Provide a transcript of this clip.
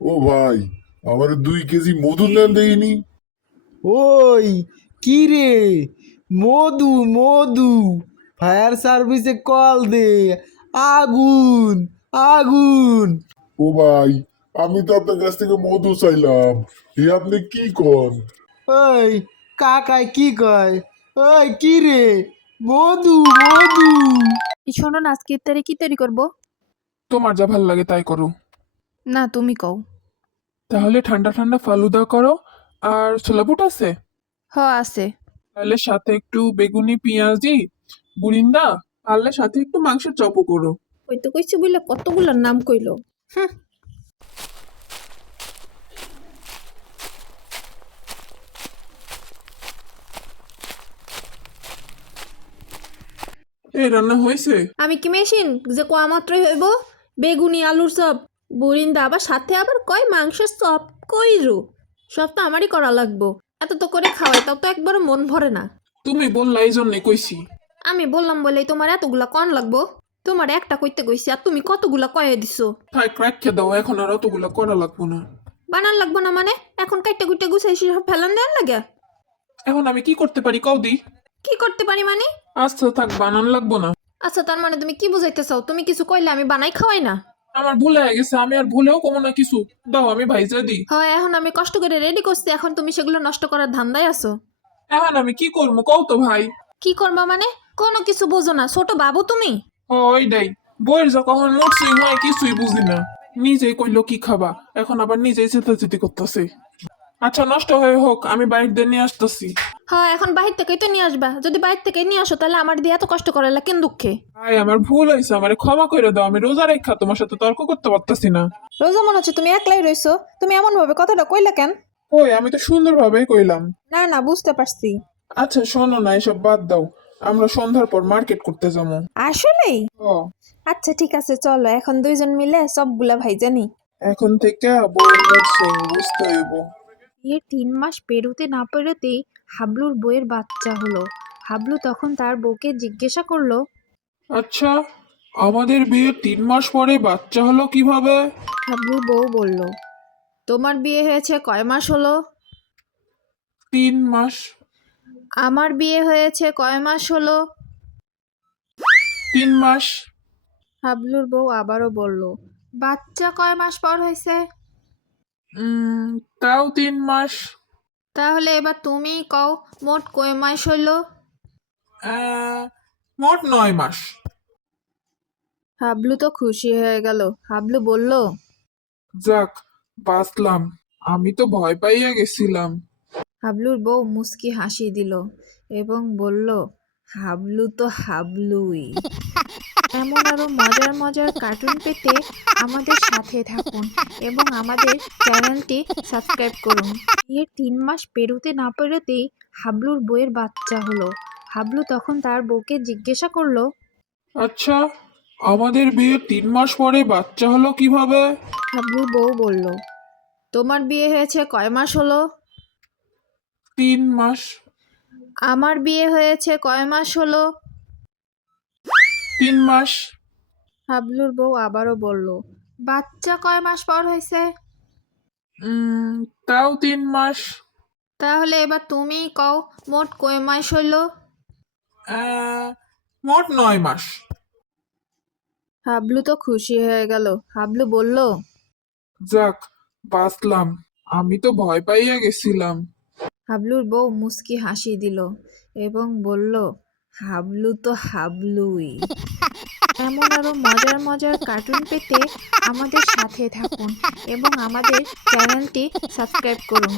ও ভাই, আমার 2 কেজি মধু দেন দেয়নি। ওই কি রে, মধু মধু, ফায়ার সার্ভিসে কল দে। আগুন, আগুন। ও ভাই, আমি তো আপনার কাছ থেকে মধু চাইলাম, আপনি কি কন? ওই কাকায় কি কয়? ওই কি রে, মধু মধু। শোনো না, আজকে ইফতারে কি তৈরি করব? তোমার যা ভাল লাগে তাই করো। না, তুমি কও। তাহলে ঠান্ডা ঠান্ডা ফালুদা করো। আর ছোলা বুট আছে? আছে। তাহলে সাথে একটু বেগুনি পেঁয়াজি, বুরিন্দা, পারলে সাথে একটু মাংসের চপও করো। ওই তো কইছি বললে কতগুলোর নাম কইলো। হুম। এই রান্না হয়েছে? আমি কি মেশিন যে কোয়া মাত্রই হইব? বেগুনি আলুর চপ, বুরিন্দা, আবার সাথে আবার কয় মাংসের চপ। কইরু সব তো আমারই করা লাগবো। এত তো করে খাওয়াই, তাও তো একবার মন ভরে না। তুমি বললা এই জন্যে কইছি। আমি বললাম বলেই তোমার এতগুলা কন লাগবো? তোমার একটা কইতে কইছি আর তুমি কতগুলা কয়ে দিছো। তাই ক্র্যাক দাও, এখন আর অতগুলো করা লাগবো না। বানান লাগবো না মানে? এখন কাইটে কুইটে গুছাইছি সব ফেলান দেন লাগে। এখন আমি কি করতে পারি কৌদি? কি করতে পারি মানে? আচ্ছা থাক, বানান লাগবো না। আচ্ছা, তার মানে তুমি কি বুঝাইতে চাও? তুমি কিছু কইলে আমি বানাই খাওয়াই না? আমার ভুলে গেছে, আমি আর ভুলেও কমো না কিছু। দাও আমি ভাইজা দিই। হয়, এখন আমি কষ্ট করে রেডি করছি, এখন তুমি সেগুলো নষ্ট করার ধান্দায় আছো। এখন আমি কি করবো কও তো ভাই। কি করবা মানে? কোনো কিছু বোঝো না, ছোট বাবু তুমি। ওইটাই, বইয়ের যা কখন মুড সুইং হয় কিছুই বুঝি না। নিজেই কইলো কি খাবা, এখন আবার নিজেই চেতাচেতি করতেছে। আচ্ছা নষ্ট হয়ে হোক, আমি বাইরে দিয়ে নিয়ে আসতেছি। হ্যাঁ, এখন বাহির থেকেই তো নিয়ে আসবা। যদি বাহির থেকে নিয়ে আসো তাহলে আমার দিয়ে এত কষ্ট করালা কেন দুঃখে? ভাই আমার ভুল হয়েছে, আমার ক্ষমা করে দাও। আমি রোজা রেখা তোমার সাথে তর্ক করতে পারতাছি না। রোজা মনে হচ্ছে তুমি একলাই রইছো। তুমি এমন ভাবে কথাটা কইলা কেন? ওই আমি তো সুন্দরভাবেই কইলাম। না না, বুঝতে পারছি। আচ্ছা শোনো না, এসব বাদ দাও। আমরা সন্ধ্যার পর মার্কেট করতে যাবো। আসলেই? ও, আচ্ছা ঠিক আছে, চলো এখন দুইজন মিলে সবগুলা ভাই জানি। এখন থেকে বইয়ের মুড সুইং বুঝতে হইব। বিয়ের 3 মাস পেরোতে না পেরোতেই হাবলুর বউয়ের বাচ্চা হলো। হাবলু তখন তার বউকে জিজ্ঞাসা করলো। আচ্ছা, আমাদের বিয়ে 3 মাস পরে বাচ্চা হলো কিভাবে? হাবলুর বউ বলল, তোমার বিয়ে হয়েছে কয় মাস হলো? 3 মাস। আমার বিয়ে হয়েছে কয় মাস হলো? 3 মাস। হাবলুর বউ আবারও বলল, বাচ্চা কয় মাস পর হয়েছে? তাও 3 মাস। তাহলে এবার তুমিই কও, মোট কয় মাস হইল? মোট 9 মাস। হাবলু তো খুশি হয়ে গেল। হাবলু বলল, যাক, বাঁচলাম। আমি তো ভয় পাইয়া গেছিলাম। হাবলুর বউ মুচকি হাসি দিল এবং বলল, হাবলু তো হাবলুই। এমন আরো মজার মজার কার্টুন পেতে আমাদের সাথে থাকুন এবং আমাদের চ্যানেলটি সাবস্ক্রাইব করুন। বিয়ের 3 মাস পেরোতে না পেরোতেই হাবলুর বউয়ের বাচ্চা হলো। হাবলু তখন তার বউকে জিজ্ঞাসা করলো। আচ্ছা, আমাদের বিয়ে 3 মাস পরে বাচ্চা হলো কিভাবে? হাবলুর বউ বলল, তোমার বিয়ে হয়েছে কয় মাস হলো? 3 মাস। আমার বিয়ে হয়েছে কয় মাস হলো? 3 মাস। হাবলুর বউ আবারও বলল, বাচ্চা কয় মাস পর হয়েছে? তাও 3 মাস। তাহলে এবার তুমিই কও, মোট কয় মাস হইল? মোট 9 মাস। হাবলু তো খুশি হয়ে গেল। হাবলু বলল, যাক, বাঁচলাম। আমি তো ভয় পাইয়া গেছিলাম। হাবলুর বউ মুচকি হাসি দিল এবং বলল, হাবলু তো হাবলুই। এমন আরো মজার মজার কার্টুন পেতে আমাদের সাথে থাকুন এবং আমাদের চ্যানেলটি সাবস্ক্রাইব করুন।